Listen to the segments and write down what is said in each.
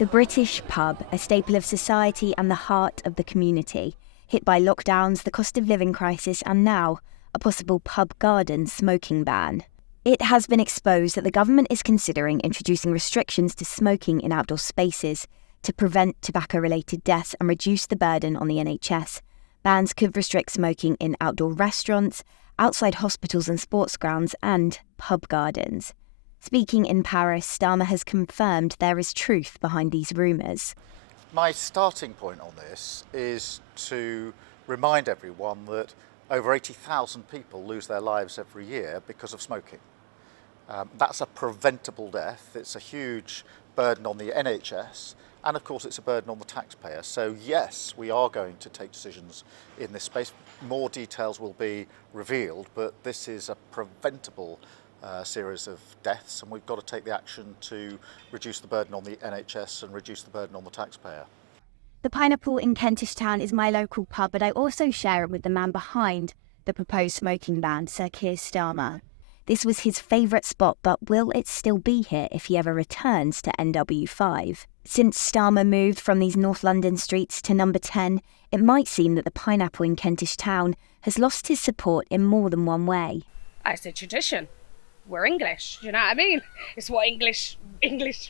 The British pub, a staple of society and the heart of the community, hit by lockdowns, the cost of living crisis, and now a possible pub garden smoking ban. It has been exposed that the government is considering introducing restrictions to smoking in outdoor spaces to prevent tobacco-related deaths and reduce the burden on the NHS. Bans could restrict smoking in outdoor restaurants, outside hospitals and sports grounds, and pub gardens. Speaking in Paris, Starmer has confirmed there is truth behind these rumours. My starting point on this is to remind everyone that over 80,000 people lose their lives every year because of smoking. That's a preventable death. It's a huge burden on the NHS, and of course it's a burden on the taxpayer. So yes, we are going to take decisions in this space. More details will be revealed, but this is a preventable series of deaths, and we've got to take the action to reduce the burden on the NHS and reduce the burden on the taxpayer. The Pineapple in Kentish Town is my local pub, but I also share it with the man behind the proposed smoking ban, Sir Keir Starmer. This was his favourite spot, but will it still be here if he ever returns to NW5? Since Starmer moved from these North London streets to number 10, it might seem that the Pineapple in Kentish Town has lost his support in more than one way. It's a tradition. We're English, do you know what I mean? It's what English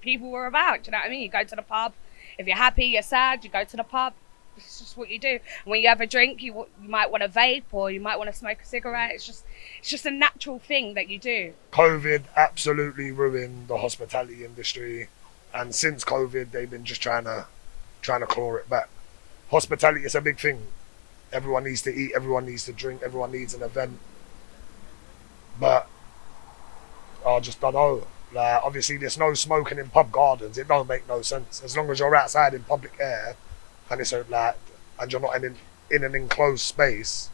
people were about, do you know what I mean? You go to the pub, if you're happy, you're sad, you go to the pub. It's just what you do. And when you have a drink, you might want to vape or you might want to smoke a cigarette. It's just a natural thing that you do. COVID absolutely ruined the hospitality industry, and since COVID, they've been just trying to claw it back. Hospitality is a big thing. Everyone needs to eat, everyone needs to drink, everyone needs an event. But I just don't know. Like, obviously, there's no smoking in pub gardens. It don't make no sense. As long as you're outside in public air, and it's like, and you're not in an enclosed space,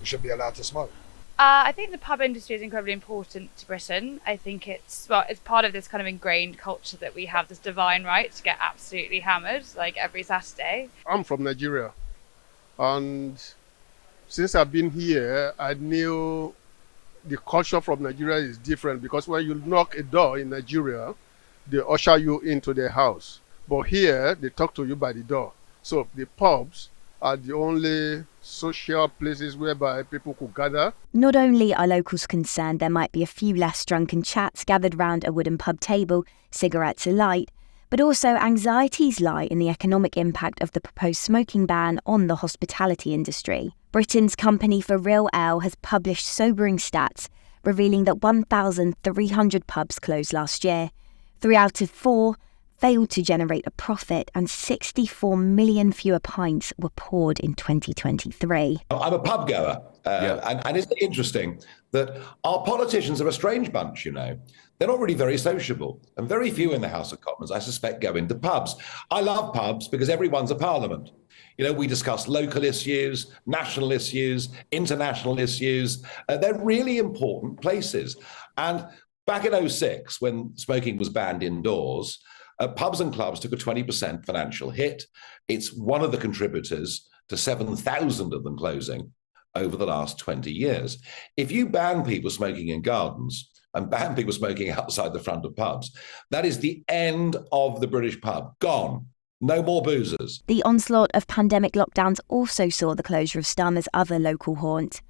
you should be allowed to smoke. I think the pub industry is incredibly important to Britain. I think it's part of this kind of ingrained culture that we have this divine right to get absolutely hammered, like every Saturday. I'm from Nigeria, and since I've been here, I knew the culture from Nigeria is different, because when you knock a door in Nigeria, they usher you into their house. But here, they talk to you by the door. So the pubs are the only social places whereby people could gather. Not only are locals concerned there might be a few less drunken chats gathered round a wooden pub table, cigarettes alight, but also anxieties lie in the economic impact of the proposed smoking ban on the hospitality industry. Britain's Company for Real Ale has published sobering stats revealing that 1,300 pubs closed last year. 3 out of 4 failed to generate a profit, and 64 million fewer pints were poured in 2023. I'm a pub goer, and it's interesting that our politicians are a strange bunch, you know. They're not really very sociable, and very few in the House of Commons, I suspect, go into pubs. I love pubs because everyone's a parliament. You know, we discuss local issues, national issues, international issues. They're really important places. And back in 2006, when smoking was banned indoors, pubs and clubs took a 20% financial hit. It's one of the contributors to 7,000 of them closing over the last 20 years. If you ban people smoking in gardens and ban people smoking outside the front of pubs, that is the end of the British pub. Gone. No more boozers. The onslaught of pandemic lockdowns also saw the closure of Starmer's other local haunt.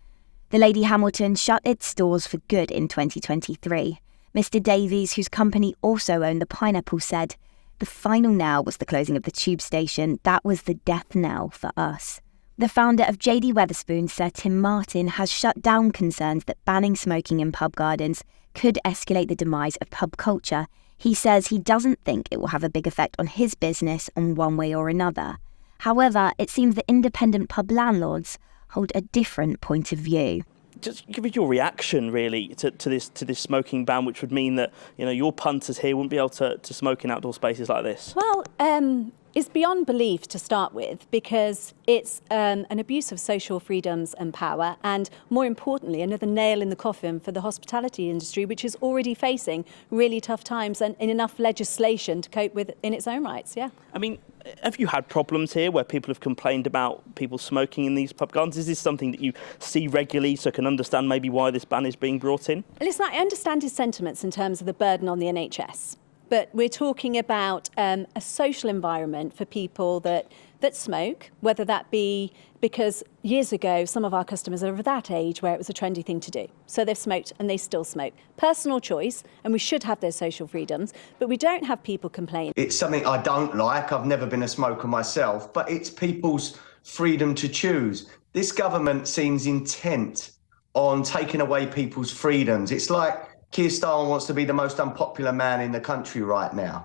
The Lady Hamilton shut its doors for good in 2023. Mr. Davies, whose company also owned the Pineapple, said, "The final nail was the closing of the tube station. That was the death knell for us." The founder of JD Wetherspoon, Sir Tim Martin, has shut down concerns that banning smoking in pub gardens could escalate the demise of pub culture. He says he doesn't think it will have a big effect on his business in one way or another. However, it seems that independent pub landlords hold a different point of view. Just give us your reaction, really, to this smoking ban, which would mean that, you know, your punters here wouldn't be able to smoke in outdoor spaces like this. Well, it's beyond belief to start with, because it's an abuse of social freedoms and power, and more importantly, another nail in the coffin for the hospitality industry, which is already facing really tough times and enough legislation to cope with in its own rights. Yeah. I mean, have you had problems here where people have complained about people smoking in these pub gardens? Is this something that you see regularly, so can understand maybe why this ban is being brought in? Listen, I understand his sentiments in terms of the burden on the NHS. but we're talking about a social environment for people that smoke, whether that be because years ago some of our customers are of that age where it was a trendy thing to do. So they've smoked and they still smoke. Personal choice, and we should have those social freedoms, but we don't have people complaining. It's something I don't like. I've never been a smoker myself, but it's people's freedom to choose. This government seems intent on taking away people's freedoms. It's like Keir Starmer wants to be the most unpopular man in the country right now.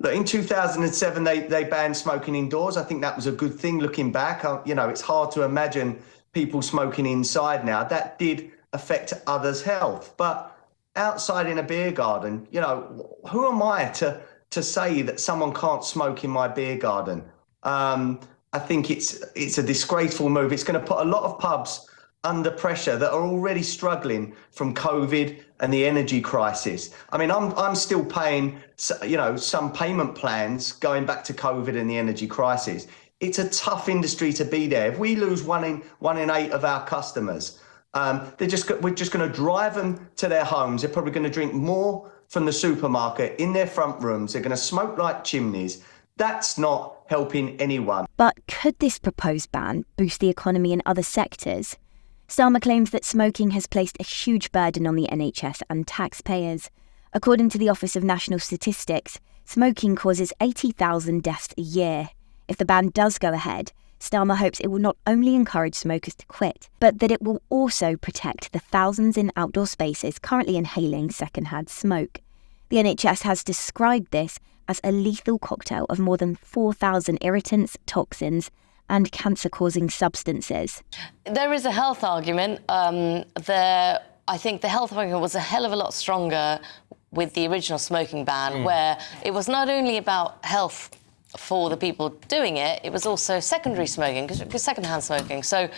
Look, in 2007, they banned smoking indoors. I think that was a good thing looking back. It's hard to imagine people smoking inside now. That did affect others' health. But outside in a beer garden, who am I to say that someone can't smoke in my beer garden? I think it's a disgraceful move. It's going to put a lot of pubs under pressure that are already struggling from COVID and the energy crisis. I mean, I'm still paying, some payment plans going back to COVID and the energy crisis. It's a tough industry to be there. If we lose one in 8 of our customers, we're just going to drive them to their homes. They're probably going to drink more from the supermarket in their front rooms. They're going to smoke like chimneys. That's not helping anyone. But could this proposed ban boost the economy in other sectors? Starmer claims that smoking has placed a huge burden on the NHS and taxpayers. According to the Office of National Statistics, smoking causes 80,000 deaths a year. If the ban does go ahead, Starmer hopes it will not only encourage smokers to quit, but that it will also protect the thousands in outdoor spaces currently inhaling secondhand smoke. The NHS has described this as a lethal cocktail of more than 4,000 irritants, toxins, and cancer-causing substances. There is a health argument. I think the health argument was a hell of a lot stronger with the original smoking ban, where it was not only about health for the people doing it, it was also secondary smoking, because secondhand smoking. So,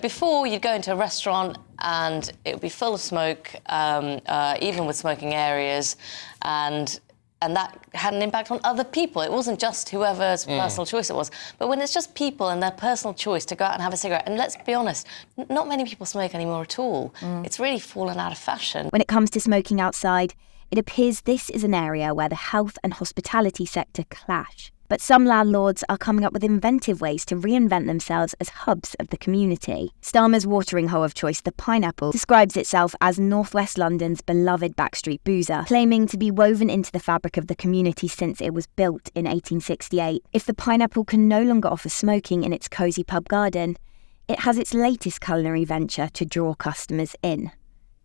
before you'd go into a restaurant and it would be full of smoke, even with smoking areas, and that had an impact on other people. It wasn't just whoever's personal choice it was. But when it's just people and their personal choice to go out and have a cigarette, and let's be honest, not many people smoke anymore at all. It's really fallen out of fashion. When it comes to smoking outside, it appears this is an area where the health and hospitality sector clash. But some landlords are coming up with inventive ways to reinvent themselves as hubs of the community. Starmer's watering hole of choice, the Pineapple, describes itself as North West London's beloved backstreet boozer, claiming to be woven into the fabric of the community since it was built in 1868. If the Pineapple can no longer offer smoking in its cosy pub garden, it has its latest culinary venture to draw customers in: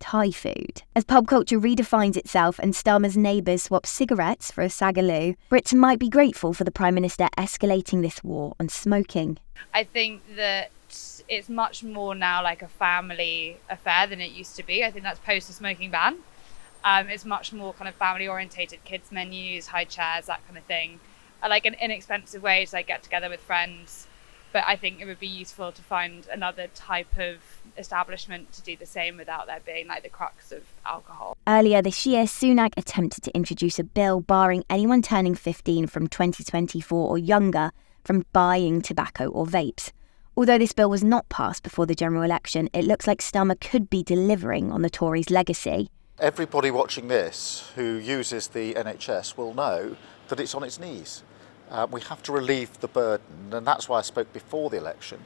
Thai food. As pub culture redefines itself and Starmer's neighbours swap cigarettes for a sagaloo, Brits might be grateful for the Prime Minister escalating this war on smoking. I think that it's much more now like a family affair than it used to be. I think that's post the smoking ban. It's much more kind of family orientated, kids menus, high chairs, that kind of thing. Like an inexpensive way to get together with friends. But I think it would be useful to find another type of establishment to do the same without there being the crux of alcohol. Earlier this year, Sunak attempted to introduce a bill barring anyone turning 15 from 2024 or younger from buying tobacco or vapes. Although this bill was not passed before the general election, it looks like Starmer could be delivering on the Tories' legacy. Everybody watching this who uses the NHS will know that it's on its knees. We have to relieve the burden, and that's why I spoke before the election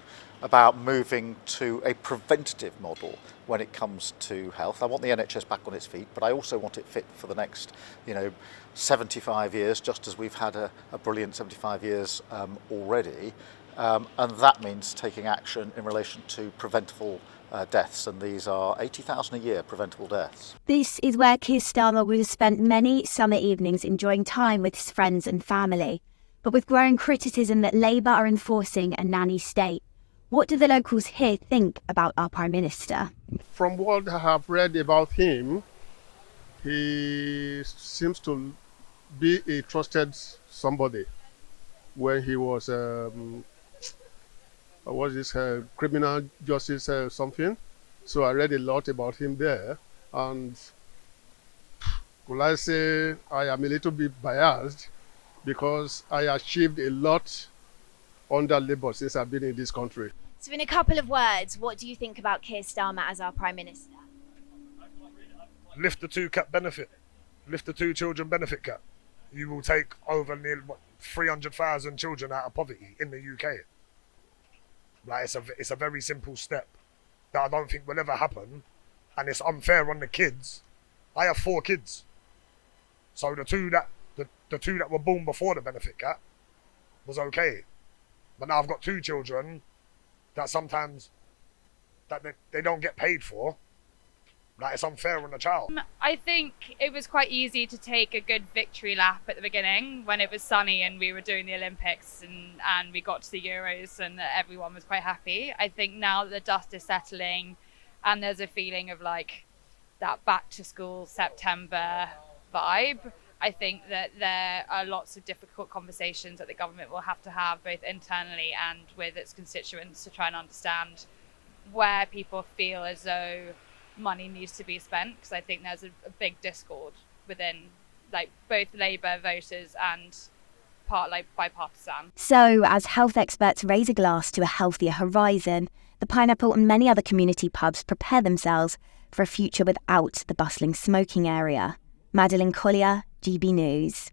about moving to a preventative model when it comes to health. I want the NHS back on its feet, but I also want it fit for the next, 75 years, just as we've had a brilliant 75 years already. And that means taking action in relation to preventable deaths, and these are 80,000 a year preventable deaths. This is where Keir Starmer would have spent many summer evenings enjoying time with his friends and family. But with growing criticism that Labour are enforcing a nanny state, what do the locals here think about our Prime Minister? From what I have read about him, he seems to be a trusted somebody. When he was, criminal justice something? So I read a lot about him there. And could I say I am a little bit biased because I achieved a lot under Labour since I've been in this country. So in a couple of words, what do you think about Keir Starmer as our Prime Minister? Lift the 2-cap benefit. lift the 2 children benefit cap. You will take over nearly 300,000 children out of poverty in the UK. Like, it's a very simple step that I don't think will ever happen, and it's unfair on the kids. I have 4 kids, so the two that were born before the benefit cap was okay, but now I've got 2 children that sometimes that they don't get paid for. Like, it's unfair on the child. I think it was quite easy to take a good victory lap at the beginning when it was sunny and we were doing the Olympics and we got to the Euros and everyone was quite happy. I think now that the dust is settling and there's a feeling of like that back to school September vibe, I think that there are lots of difficult conversations that the government will have to have both internally and with its constituents to try and understand where people feel as though money needs to be spent, because I think there's a big discord within like both Labour voters and bipartisan. So, as health experts raise a glass to a healthier horizon, the Pineapple and many other community pubs prepare themselves for a future without the bustling smoking area. Madeline Collier, GB News.